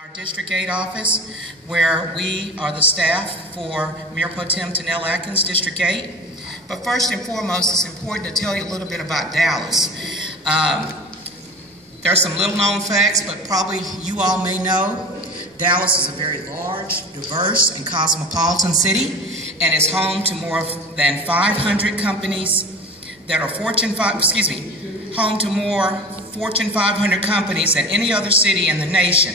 Our District 8 office, where we are the staff for Mayor Pro Tem Tanell Atkins, District 8. But first and foremost, it's important to tell you a little bit about Dallas. There are some little known facts, but probably you all may know Dallas is a very large, diverse, and cosmopolitan city, and is home to more than 500 companies that are home to more Fortune 500 companies than any other city in the nation.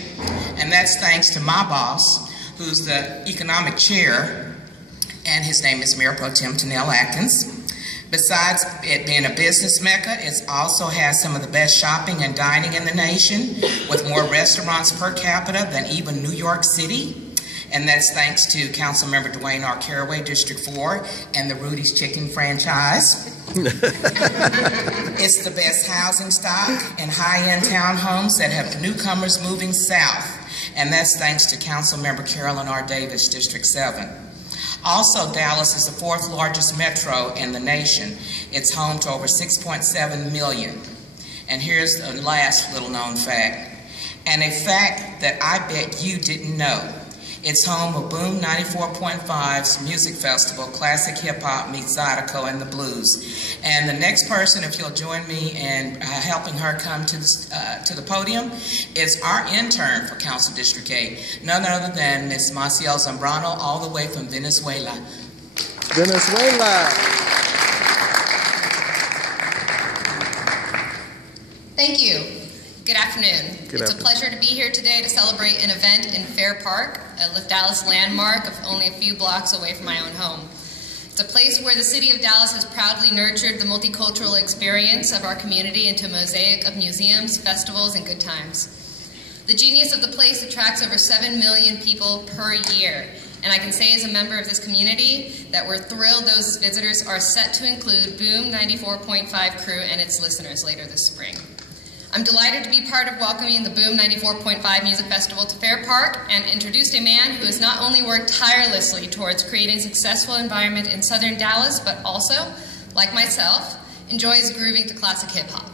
And that's thanks to my boss, who's the economic chair, and his name is Mayor Pro Tem Tanell Atkins. Besides it being a business mecca, it also has some of the best shopping and dining in the nation, with more restaurants per capita than even New York City. And that's thanks to Councilmember Dwayne R. Caraway, District 4, and the Rudy's Chicken franchise. It's the best housing stock and high-end townhomes that have newcomers moving south. And that's thanks to Councilmember Carolyn R. Davis, District 7. Also, Dallas is the 4th largest metro in the nation. It's home to over 6.7 million. And here's the last little known fact, and a fact that I bet you didn't know. It's home of Boom 94.5's Music Festival, Classic Hip Hop meets Zydeco and the Blues. And the next person, if you'll join me in helping her come to the podium, is our intern for Council District 8, none other than Ms. Maciel Zambrano, all the way from Venezuela. Venezuela. Thank you. Good afternoon. It's a pleasure to be here today to celebrate an event in Fair Park, a Dallas landmark of only a few blocks away from my own home. It's a place where the city of Dallas has proudly nurtured the multicultural experience of our community into a mosaic of museums, festivals, and good times. The genius of the place attracts over 7 million people per year, and I can say as a member of this community that we're thrilled those visitors are set to include Boom 94.5 crew and its listeners later this spring. I'm delighted to be part of welcoming the Boom 94.5 Music Festival to Fair Park and introduced a man who has not only worked tirelessly towards creating a successful environment in southern Dallas, but also, like myself, enjoys grooving to classic hip-hop.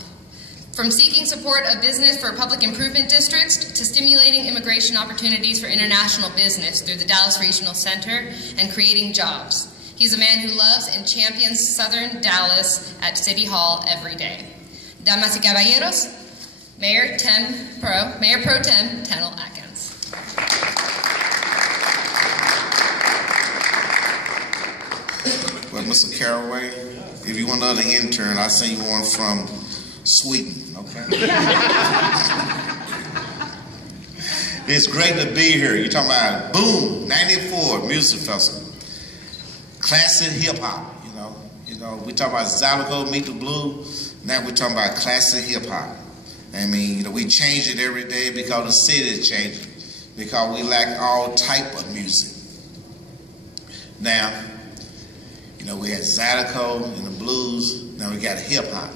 From seeking support of business for public improvement districts to stimulating immigration opportunities for international business through the Dallas Regional Center and creating jobs. He's a man who loves and champions southern Dallas at City Hall every day. Damas y caballeros, Mayor Pro Tem Tanell Atkins. Well, Mr. Caraway, if you want another intern, I'll send you one from Sweden, okay? It's great to be here. You're talking about Boom 94 Music Festival. Classic hip-hop, you know. We talk about Zydeco meet the blues. Now we're talking about classic hip-hop. I mean, we change it every day because the city is changing, because we lack all type of music. Now, we had Zydeco and the blues, now we got hip-hop.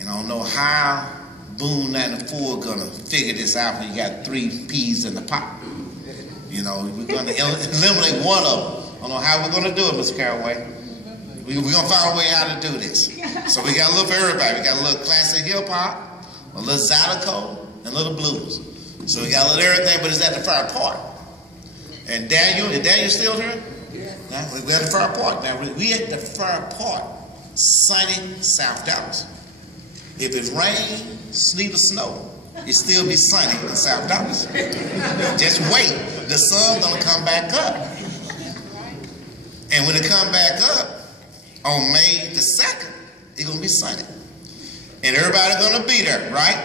And I don't know how Boom 94 gonna figure this out when you got 3 peas in the pot. We're gonna eliminate one of them. I don't know how we're gonna do it, Mr. Caraway. We're gonna find a way how to do this. So we got a little for everybody. We got a little classic hip-hop, a little Zydeco, and a little blues. So we got a little everything, but it's at the Fair Park. And Daniel, is Daniel still here? Yeah. Now, we're at the Fair Park. Now, we at the Fair Park, sunny South Dallas. If it rains, sleet, or snow, it still be sunny in South Dallas. Just wait. The sun's gonna come back up. And when it come back up, on May the 2nd, it's gonna be sunny. And everybody gonna be there, right?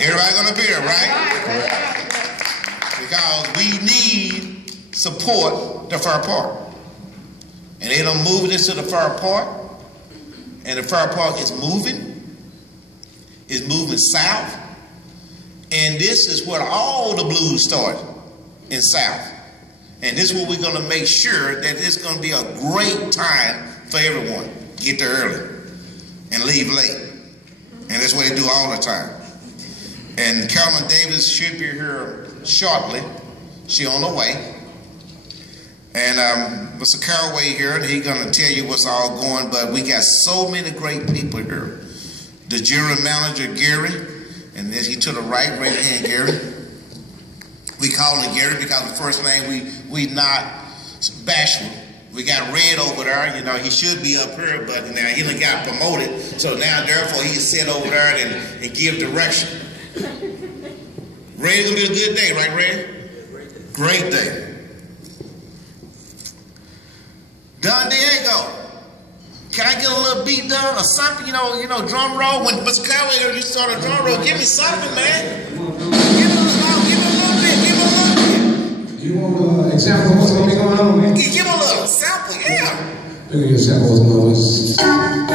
Everybody gonna be there, right? Because we need support to Fair Park. And they done moved this to the Fair Park. And the Fair Park is moving. It's moving south. And this is where all the blues started, in South. And this is what we're gonna make sure that it's gonna be a great time for everyone. Get there early and leave late. And that's what they do all the time. And Carolyn Davis should be here shortly. She on the way. And Mr. Caraway here, and he's gonna tell you what's all going, but we got so many great people here. The general manager, Gary, and then he to the right, right hand, Gary. We call him Gary because the first name we not bashful. We got Red over there, you know, he should be up here, but now he done got promoted, so now therefore he can sit over there and give direction. Red's gonna be a good day, right, Red? Great day. Don Diego, can I get a little beat done or something? You know, drum roll. When Mr. Callaway you start a drum roll, give me something, man. Give me a little bit. You want an example of what's going to be going on, man? Give him a little sample, yeah. Let me get a sample of what's going on.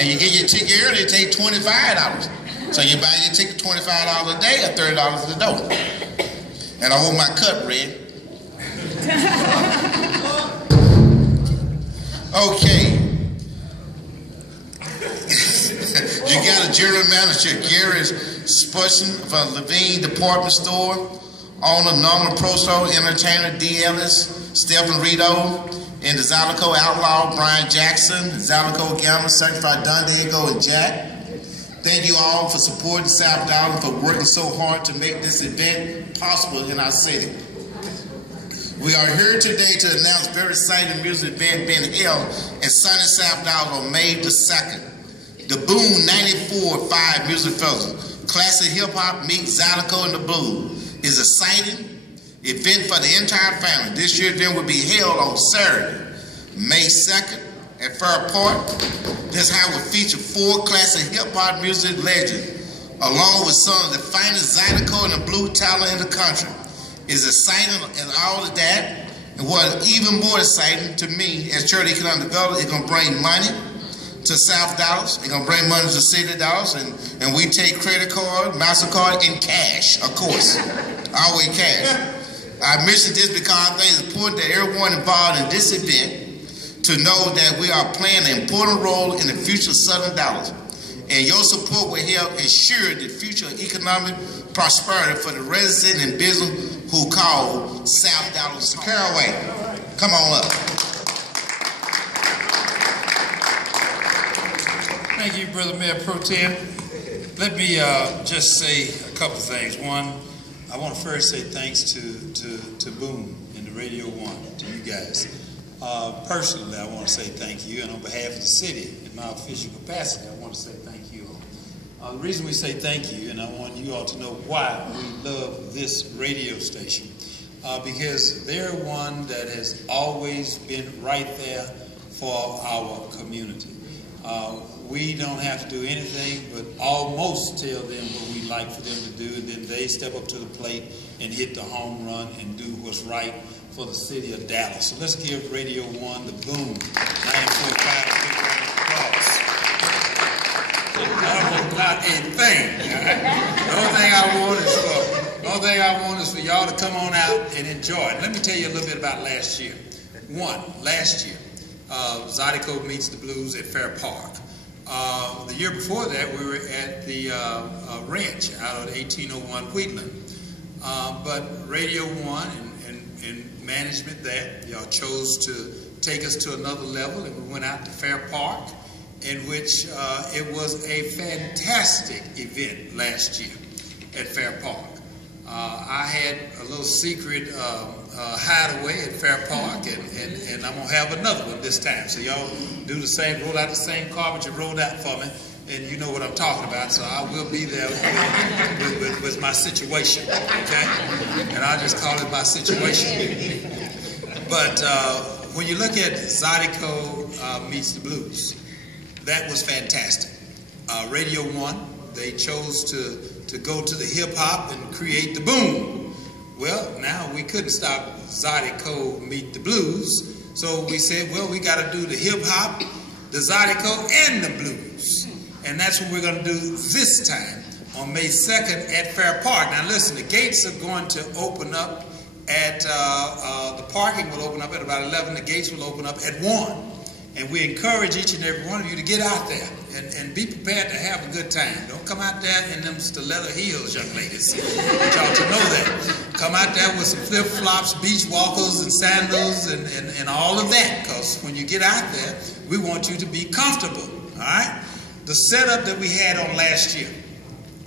And you get your ticket early, it takes $25. So you buy your ticket $25 a day or $30 at the door. And I hold my cut, Red. Okay. You got a general manager, Gary Spurgeon from Levine Department Store, owner Norman Prosto, entertainer D. Ellis, Stephen Rito, in the Zydeco Outlaw, Brian Jackson, Zydeco Gamma, Sanctified Don Diego, and Jack. Thank you all for supporting South Dallas, for working so hard to make this event possible in our city. We are here today to announce a very exciting music event being held in sunny South Dallas on May the 2nd. The Boom 94.5 MusicFestival, classic hip-hop meets Zydeco and the blues, is exciting event for the entire family. This year's event will be held on Saturday, May 2nd at Fair Park. This house will feature 4 classic hip-hop music legends, along with some of the finest Zydeco and the blue talent in the country. It's exciting and all of that, and what even more exciting to me as Charity Economic Development, it's going to bring money to South Dallas. It's going to bring money to the city of Dallas, and we take credit card, MasterCard, and cash, of course. Always cash. I mention this because I think it's important that everyone involved in this event to know that we are playing an important role in the future of Southern Dallas. And your support will help ensure the future economic prosperity for the residents and business who call South Dallas. Caraway, come on up. you, Brother Mayor Pro Tem. Let me just say a couple things. One, I want to first say thanks to Boom and the Radio 1, to you guys. Personally, I want to say thank you, and on behalf of the city, in my official capacity, I want to say thank you all. The reason we say thank you, and I want you all to know why we love this radio station, because they're one that has always been right there for our community. We don't have to do anything but almost tell them what we'd like for them to do, and then they step up to the plate and hit the home run and do what's right for the city of Dallas. So let's give Radio 1 the Boom 94.5 applause. Not a thing. The only thing I want is for y'all to come on out and enjoy it. Let me tell you a little bit about last year. Last year, Zydeco Meets the Blues at Fair Park. The year before that, we were at the ranch out of 1801 Wheatland. But Radio 1 and management there, y'all chose to take us to another level, and we went out to Fair Park, in which it was a fantastic event last year at Fair Park. I had a little secret hideaway at Fair Park, and I'm going to have another one this time. So y'all do the same, roll out the same carpet you rolled out for me, and you know what I'm talking about. So I will be there with my situation, okay? And I'll just call it my situation. But when you look at Zydeco Meets the Blues, that was fantastic. Radio 1, they chose to go to the hip-hop and create the boom. Well, now we couldn't stop Zydeco Meet the Blues, so we said, well, we got to do the hip-hop, the Zydeco, and the blues. And that's what we're going to do this time on May 2nd at Fair Park. Now listen, the gates are going to open up at, the parking will open up at about 11. The gates will open up at 1. And we encourage each and every one of you to get out there and be prepared to have a good time. Don't come out there in them stiletto heels, young ladies. I want y'all to know that. Come out there with some flip-flops, beach walkers, and sandals, and all of that. Because when you get out there, we want you to be comfortable, all right? The setup that we had on last year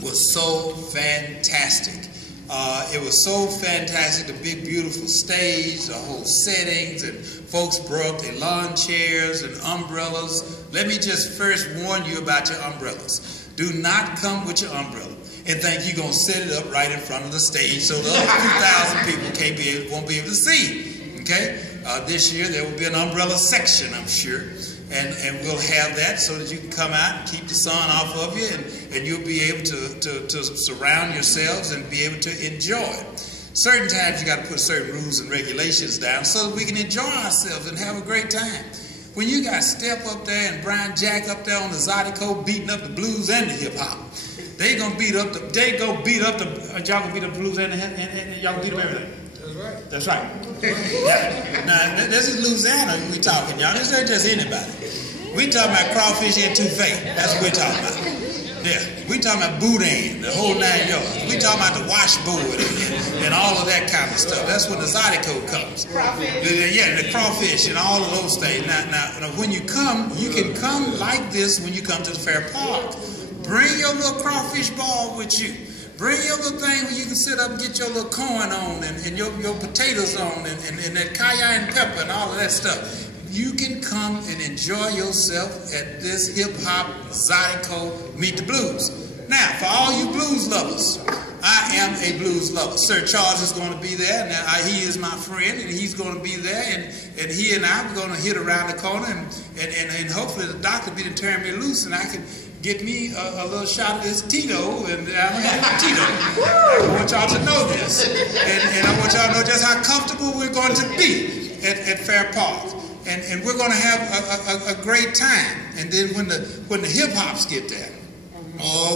was so fantastic. It was so fantastic, the big beautiful stage, the whole settings, and folks brought their lawn chairs and umbrellas. Let me just first warn you about your umbrellas. Do not come with your umbrella and think you're going to set it up right in front of the stage so the other 2,000 people won't be able to see, okay? This year there will be an umbrella section, I'm sure. And we'll have that so that you can come out and keep the sun off of you, and you'll be able to surround yourselves and be able to enjoy it. Certain times you got to put certain rules and regulations down so that we can enjoy ourselves and have a great time. When you got Step up there and Brian Jack up there on the Zydeco beating up the blues and the hip hop, y'all gonna beat up the blues and y'all beat up everything. That's right. Yeah. Now, this is Louisiana we talking, y'all. This ain't just anybody. We talking about crawfish and touffee. That's what we're talking about. Yeah. We talking about boudin, the whole 9 yards. We talking about the washboard and all of that kind of stuff. That's when the Zydeco comes. Crawfish. Yeah, the crawfish and all of those things. Now, when you come, you can come like this when you come to the Fair Park. Bring your little crawfish ball with you. Bring your little thing where you can sit up and get your little corn on and your potatoes on and that cayenne pepper and all of that stuff. You can come and enjoy yourself at this hip-hop Zydeco Meet the Blues. Now, for all you blues lovers, I am a blues lover. Sir Charles is going to be there. Now, he is my friend, and he's going to be there, and he and I are going to hit around the corner, and hopefully the doctor will be to turn me loose, and I can get me a little shot of this Tito, and I'm going to have Tito. I want y'all to know this, and I want y'all to know just how comfortable we're going to be at Fair Park. And we're going to have a great time. And then when the hip-hops get there,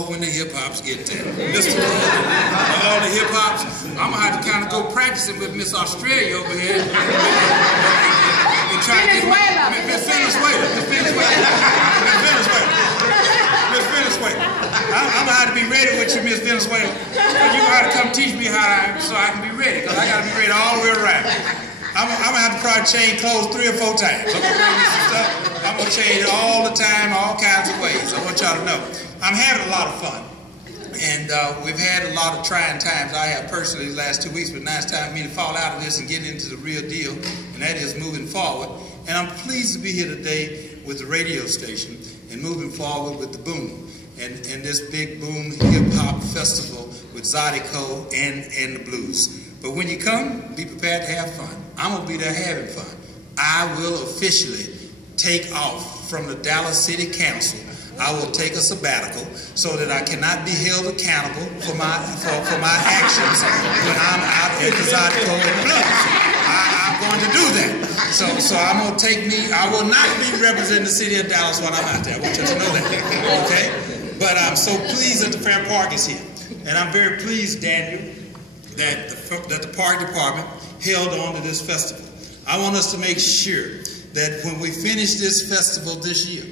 when the hip-hops get there, Mr. All the hip-hops, I'm going to have to kind of go practicing with Miss Australia over here. And try to get Miss Venezuela. I'm going to have to be ready with you, Miss Venezuela. But you're going to have to come teach me so I can be ready, because I got to be ready all the way around. I'm gonna have to probably change clothes 3 or 4 times. I'm gonna bring you some stuff. I'm gonna change it all the time, all kinds of ways. I want y'all to know. I'm having a lot of fun. And we've had a lot of trying times. I have personally these last 2 weeks, but now it's time for me to fall out of this and get into the real deal, and that is moving forward. And I'm pleased to be here today with the radio station and moving forward with the Boom. And this big Boom hip-hop festival with Zydeco and the blues. But when you come, be prepared to have fun. I'm going to be there having fun. I will officially take off from the Dallas City Council. I will take a sabbatical so that I cannot be held accountable for my actions when I'm out at the Zydeco and the blues. I'm going to do that. So I'm going to take me, I will not be representing the city of Dallas while I'm out there. I want you to know that, okay? But I'm so pleased that the Fair Park is here. And I'm very pleased, Daniel, that the park department held on to this festival. I want us to make sure that when we finish this festival this year,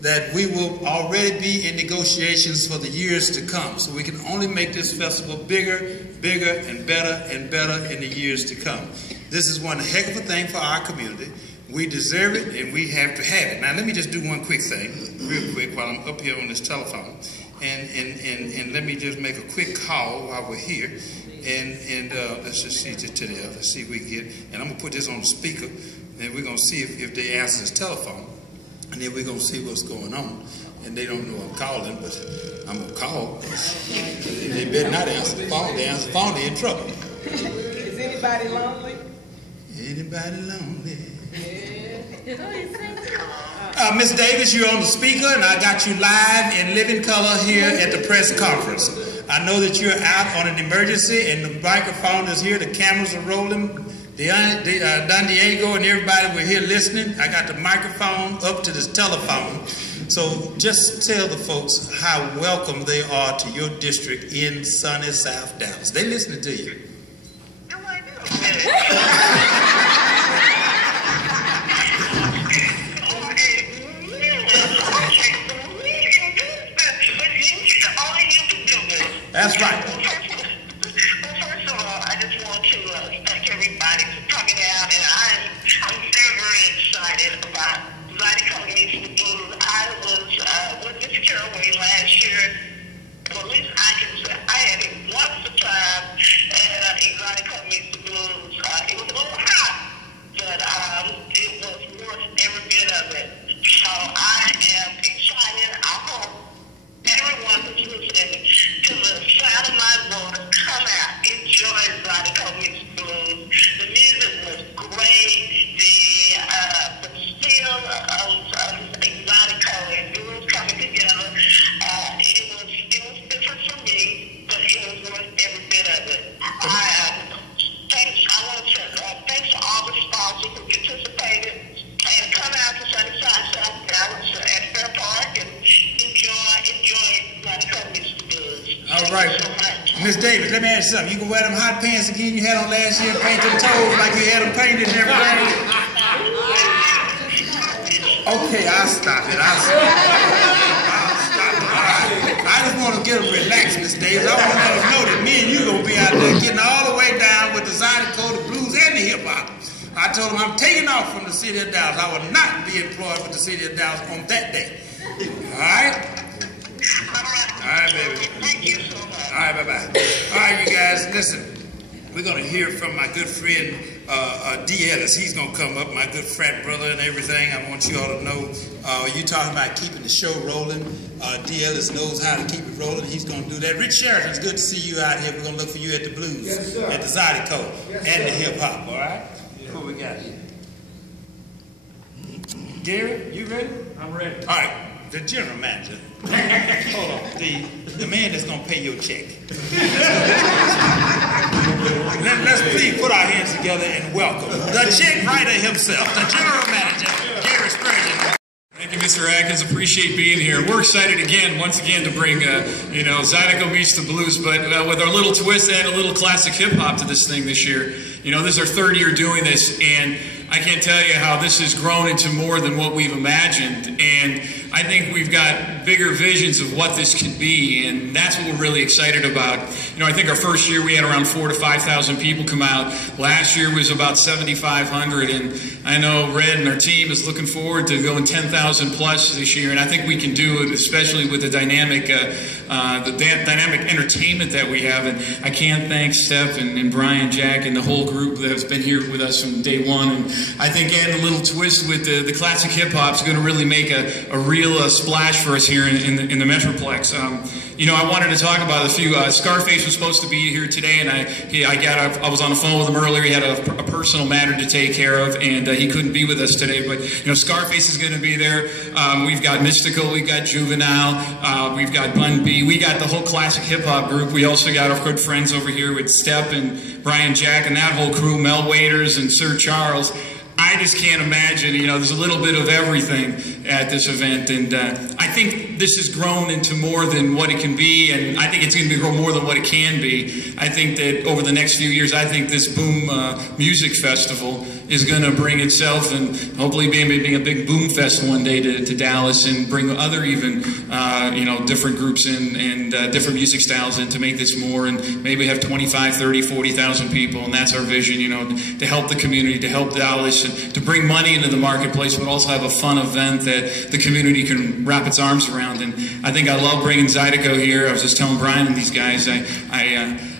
that we will already be in negotiations for the years to come. So we can only make this festival bigger, and better in the years to come. This is one heck of a thing for our community. We deserve it, and we have to have it. Now, let me just do one quick thing, real quick, while I'm up here on this telephone. And let me just make a quick call while we're here. And let's just see today. Let's see if we can get, and I'm going to put this on the speaker, and we're going to see if they answer this telephone. And then we're going to see what's going on. And they don't know I'm calling, but I'm going to call. They better not answer the phone. They answer the phone, they're in trouble. Is anybody lonely? Anybody lonely? Miss Davis, you're on the speaker, and I got you live in living color here at the press conference. I know that you're out on an emergency, and the microphone is here, the cameras are rolling. Don Diego and everybody were here listening. I got the microphone up to this telephone. So just tell the folks how welcome they are to your district in sunny South Dallas. They listening to you. That's right. Miss Davis, let me ask you something. You can wear them hot pants again you had on last year, paint them toes like you had them painted and everything? Okay, I'll stop it. I'll stop it. All right. I just want to get them relaxed, Miss Davis. I want to let them know that me and you going to be out there getting all the way down with the Zydeco, the blues, and the hip-hop. I told them I'm taking off from the city of Dallas. I will not be employed with the city of Dallas on that day. All right? All right, baby. Thank you so much. All right, bye-bye. All right, you guys, listen. We're going to hear from my good friend, D. Ellis. He's going to come up, my good frat brother and everything. I want you all to know, you talking about keeping the show rolling. D. Ellis knows how to keep it rolling. He's going to do that. Rich Sheridan, it's good to see you out here. We're going to look for you at the blues, yes, at the Zydeco, yes, and the hip-hop, all right? Yeah. Who we got here? Gary, you ready? I'm ready. All right. The general manager. Hold on. The man that's going to pay your check. Let's please put our hands together and welcome the check writer himself, the general manager, Gary Spurgeon. Thank you, Mr. Atkins. Appreciate being here. We're excited once again, to bring, Zydeco meets the blues, but with our little twist and a little classic hip hop to this thing this year. This is our 3rd year doing this, and I can't tell you how this has grown into more than what we've imagined. And I think we've got bigger visions of what this can be, and that's what we're really excited about. You know, I think our first year we had around 4,000 to 5,000 people come out. Last year was about 7,500, and I know Red and our team is looking forward to going 10,000 plus this year, and I think we can do it, especially with the dynamic entertainment that we have. And I can't thank Steph and Brian, Jack, and the whole group that has been here with us from day one. And I think adding a little twist with the classic hip hop is going to really make a real splash for us here in the Metroplex. You know, I wanted to talk about a few. Scarface was supposed to be here today, and I was on the phone with him earlier. He had a personal matter to take care of, and he couldn't be with us today. But you know, Scarface is going to be there. We've got Mystical, we've got Juvenile, we've got Bun B, we got the whole classic hip hop group. We also got our good friends over here with Step and Brian Jack and that whole crew, Mel Waiters and Sir Charles. I just can't imagine, you know, there's a little bit of everything at this event, and I think this has grown into more than what it can be, and I think it's going to grow more than what it can be. I think that over the next few years, I think this Boom Music Festival is going to bring itself, and hopefully being a big Boom Fest one day to Dallas, and bring other even, you know, different groups in and different music styles in to make this more, and maybe have 25, 30, 40,000 people, and that's our vision, you know, to help the community, to help Dallas, and to bring money into the marketplace, but also have a fun event that the community can wrap its arms around. And I think I love bringing Zydeco here. I was just telling Brian and these guys,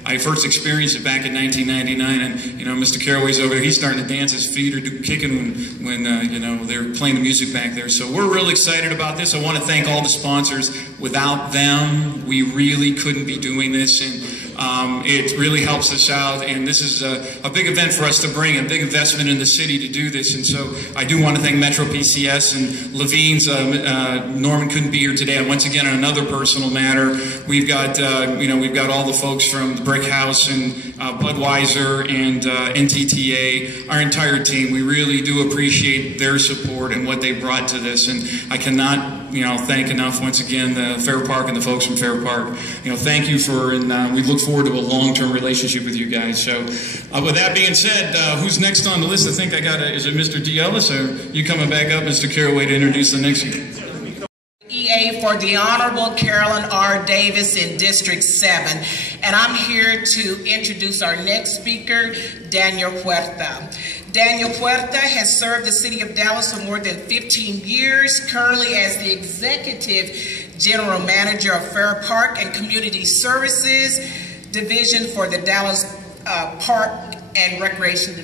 I first experienced it back in 1999, and you know, Mr. Caraway's over there. He's starting to dance his feet or kicking when you know, they're playing the music back there. So we're really excited about this. I want to thank all the sponsors. Without them, we really couldn't be doing this, and it really helps us out. And this is a big event for us to bring, a big investment in the city to do this. And so I do want to thank Metro PCS and Levine's. Norman couldn't be here today. And once again, on another personal matter, we've got you know, we've got all the folks from the Brick House and Budweiser and NTTA, our entire team. We really do appreciate their support and what they brought to this, and I cannot, you know, thank enough once again the Fair Park and the folks from Fair Park. You know, thank you for, and we look forward to a long-term relationship with you guys. So with that being said, who's next on the list? I think I got is it Mr. D. Ellis, or you coming back up, Mr. Caraway, to introduce the next one? EA for the Honorable Carolyn R. Davis in District 7. And I'm here to introduce our next speaker, Daniel Huerta. Daniel Huerta has served the city of Dallas for more than 15 years, currently as the Executive General Manager of Fair Park and Community Services Division for the Dallas Park and Recreation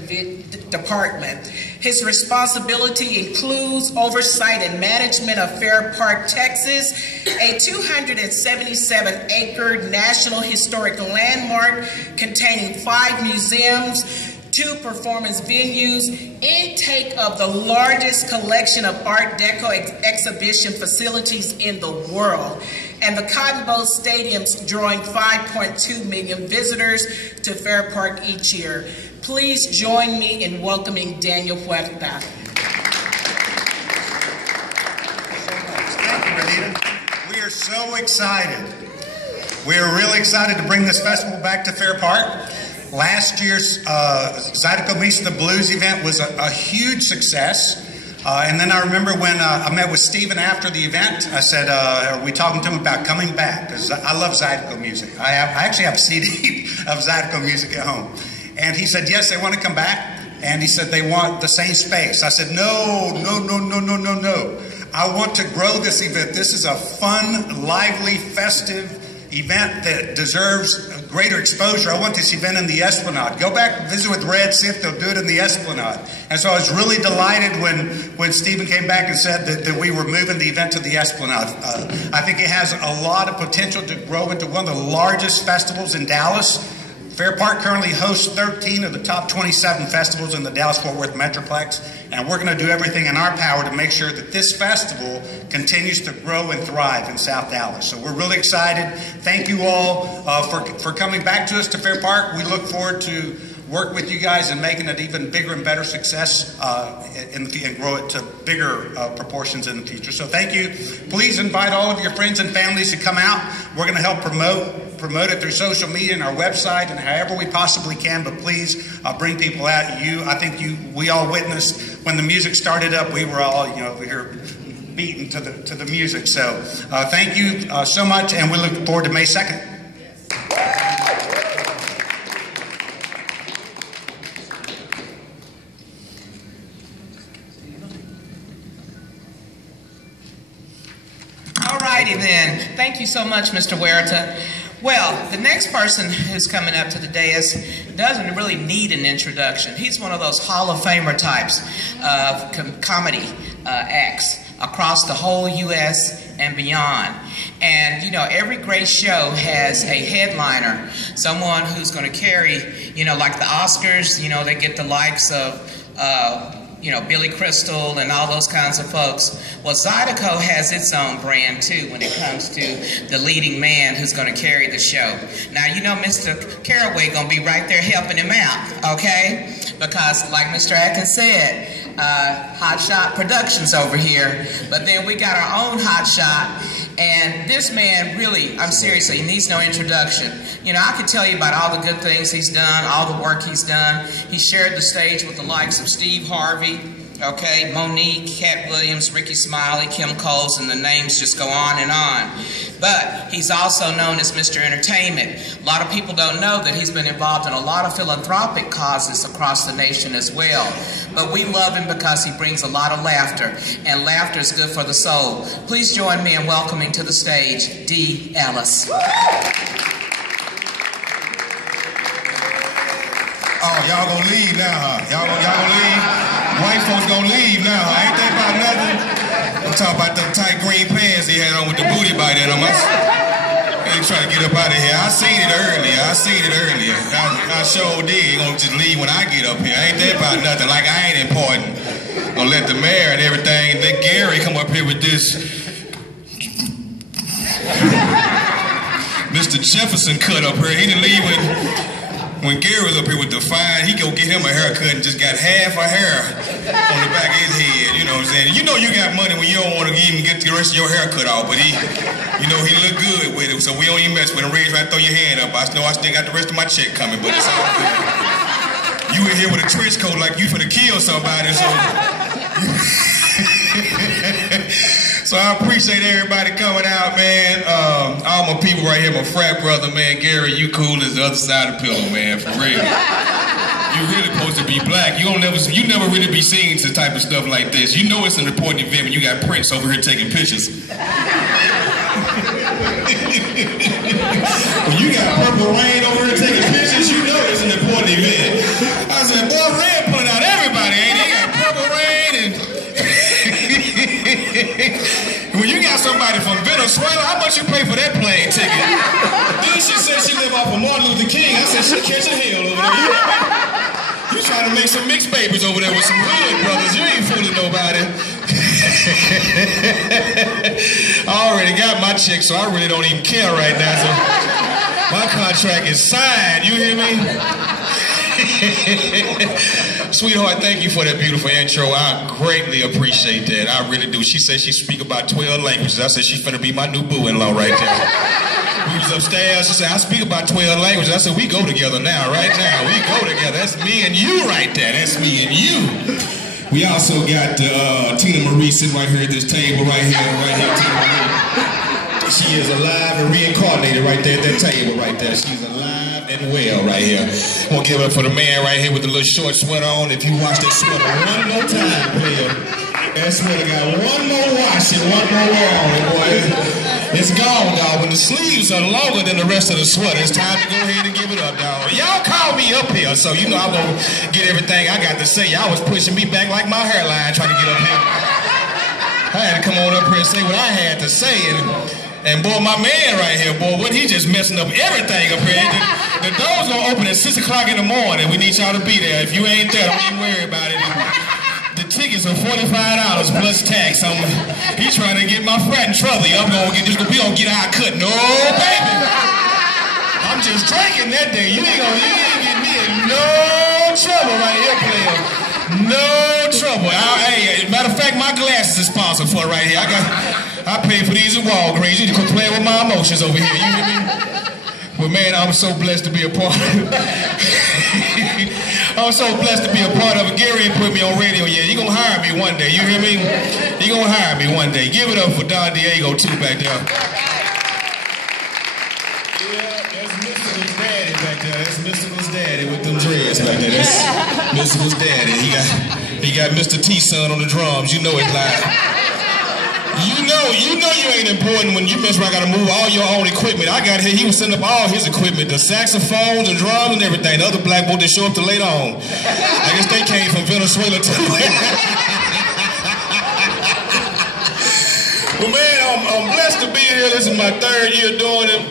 Department. His responsibility includes oversight and management of Fair Park, Texas, a 277-acre National Historic Landmark containing 5 museums, 2 performance venues, intake of the largest collection of Art Deco exhibition facilities in the world, and the Cotton Bowl Stadiums drawing 5.2 million visitors to Fair Park each year. Please join me in welcoming Daniel Huerta. Thank you, Renita. We are so excited. We are really excited to bring this festival back to Fair Park. Last year's Zydeco Meets the Blues event was a huge success. And then I remember when I met with Stephen after the event, I said, are we talking to him about coming back? Because I love Zydeco music. I actually have a CD of Zydeco music at home. And he said, yes, they want to come back. And he said, they want the same space. I said, no. I want to grow this event. This is a fun, lively, festive event that deserves greater exposure. I want this event in the Esplanade. Go back and visit with Red, see if they'll do it in the Esplanade. And so I was really delighted when Stephen came back and said that we were moving the event to the Esplanade. I think it has a lot of potential to grow into one of the largest festivals in Dallas. Fair Park currently hosts 13 of the top 27 festivals in the Dallas-Fort Worth Metroplex, and we're going to do everything in our power to make sure that this festival continues to grow and thrive in South Dallas. So we're really excited. Thank you all for coming back to us to Fair Park. We look forward to work with you guys and making it even bigger and better success and grow it to bigger proportions in the future. So thank you. Please invite all of your friends and families to come out. We're going to help promote promote it through social media and our website and however we possibly can, but please bring people out. We all witnessed when the music started up, we were all, we were beaten to the music. So thank you so much, and we look forward to May 2nd. Alrighty then. Thank you so much, Mr. Huerta. Well, the next person who's coming up to the dais doesn't really need an introduction. He's one of those Hall of Famer types of comedy acts across the whole U.S. and beyond. And, every great show has a headliner, someone who's going to carry, like the Oscars, they get the likes of, Billy Crystal and all those kinds of folks. Well, Zydeco has its own brand too when it comes to the leading man who's going to carry the show. Now, Mr. Caraway going to be right there helping him out, okay? Because, like Mr. Atkins said, Hot Shot Productions over here, but then we got our own Hot Shot, and this man really, I'm serious, he needs no introduction. I could tell you about all the good things he's done, all the work he's done. He shared the stage with the likes of Steve Harvey, okay, Monique, Cat Williams, Ricky Smiley, Kim Coles, and the names just go on and on. But he's also known as Mr. Entertainment. A lot of people don't know that he's been involved in a lot of philanthropic causes across the nation as well. But we love him because he brings a lot of laughter, and laughter is good for the soul. Please join me in welcoming to the stage D. Ellis. Oh, y'all gonna leave now, huh? Y'all gonna leave? White folks gonna leave now, huh? Ain't that about nothing? I'm talking about them tight green pants he had on with the booty bite in them. He trying to get up out of here. I seen it earlier. I sure did. He gonna just leave when I get up here. Ain't that about nothing? Like I ain't important. Gonna let the mayor and everything, let Gary come up here with this Mr. Jefferson cut up here. He didn't leave when Gary was up here with the fine, he go get him a haircut and just got half a hair on the back of his head, you know what I'm saying? You got money when you don't want to even get the rest of your hair cut off, but he look good with it, so we don't even mess with him. Raise right, throw your hand up. I know I still got the rest of my check coming, but it's all good. You in here with a trench coat like you finna kill somebody, so... So I appreciate everybody coming out, man. All my people right here, my frat brother, man. Gary, you cool as the other side of the pillow, man, for real. You really supposed to be black. You never really be seeing this type of stuff like this. You know it's an important event when you got Prince over here taking pictures. When you got Purple Rain over here taking pictures, you know it's an important event. I said, boy, Red pulling out everybody, ain't he? Got Purple Rain and... When you got somebody from Venezuela, how much you pay for that plane ticket? Then she said she live off of Martin Luther King. I said she catching hell over there. You trying to make some mixed babies over there with some hood brothers. You ain't fooling nobody. I already got my check, so I really don't even care right now. So my contract is signed. You hear me? Sweetheart, thank you for that beautiful intro. I greatly appreciate that. I really do. She said she speak about 12 languages. I said she's finna be my new boo-in-law right there. We was upstairs. She said, I speak about 12 languages. I said, we go together now, right now. We go together. That's me and you right there. That's me and you. We also got Tina Marie sitting right here at this table right here, Tina Marie. She is alive and reincarnated right there at that table right there. She's alive and well right here. I'm gonna give it up for the man right here with the little short sweater on. If you wash that sweater one more time, player, that sweater got one more wash and one more wear on it, boy. It's gone, dog. When the sleeves are longer than the rest of the sweater, it's time to go ahead and give it up, dog. Y'all call me up here, so you know I'm gonna get everything I got to say. Y'all was pushing me back like my hairline trying to get up here. I had to come on up here and say what I had to say, and boy, my man right here, boy, what he just messing up everything up here. The door's gonna open at 6 o'clock in the morning. We need y'all to be there. If you ain't there, don't even worry about it. The tickets are $45 plus tax. He's trying to get my frat in trouble. We gonna get our cut. No, baby. I'm just drinking that day. You ain't get me in no trouble right here, player. No trouble. Hey, matter of fact, my glasses is sponsored for right here. I paid for these at Walgreens. You need to quit playing with my emotions over here. You hear me? Well, man, I'm so blessed to be a part of it. I'm so blessed to be a part of it. Gary ain't put me on radio yet. He gonna hire me one day, you hear me? He gonna hire me one day. Give it up for Don Diego, too, back there. Yeah, that's Mystical's daddy back there. That's Mystical's daddy with them dreads back there. That's Mystical's daddy. He got Mr. T-Son on the drums. You know it's live. You know you ain't important when you mess around, gotta move all your own equipment. I got here, he was setting up all his equipment, the saxophones and drums and everything. The other black boys, they show up to later on. I guess they came from Venezuela too. Well, man, I'm blessed to be here. This is my 3rd year doing it.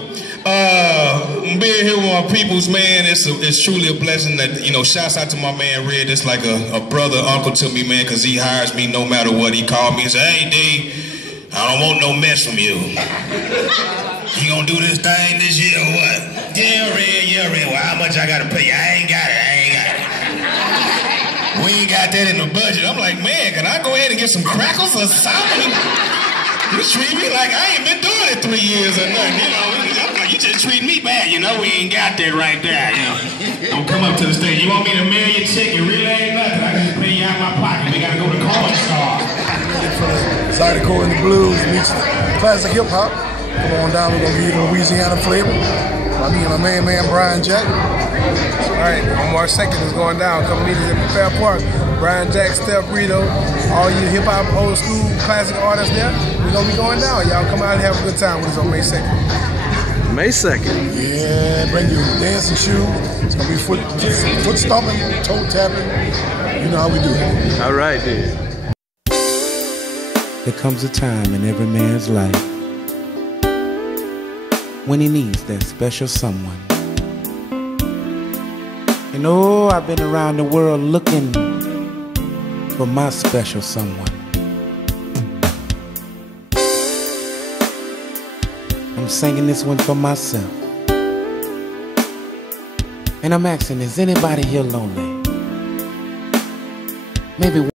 Being here with my peoples, man, it's truly a blessing. That, you know, shouts out to my man Red. It's like a brother, uncle to me, man, because he hires me no matter what. He called me and said, "Hey, D, I don't want no mess from you. You gonna do this thing this year or what?" Yeah, Red. Well, how much I gotta pay you? I ain't got it. We ain't got that in the budget. I'm like, man, can I go ahead and get some crackles or something? You treat me like I ain't been doing it 3 years or nothing, you know. I'm like, you just treat me bad, you know. We ain't got that right there, you know. Don't come up to the stage. You want me to mail your check? It really ain't nothing. I can just pay you out my pocket. We gotta go to Corn Star. For the Zydeco and the blues meets classic hip hop. Come on down, we're gonna give you the Louisiana flavor. I mean, my man Brian Jack. All right, on March 2nd is going down. Come meet us at Fair Park. Brian Jack, Steph Brito, all you hip hop, old school, classic artists there. We're gonna be going down. Y'all come out and have a good time with us on May 2nd. May 2nd. Yeah, bring your dancing shoes. It's gonna be foot stomping, toe tapping. You know how we do it. All right, then. There comes a time in every man's life when he needs that special someone. And oh, I've been around the world looking for my special someone. I'm singing this one for myself. And I'm asking, is anybody here lonely? Maybe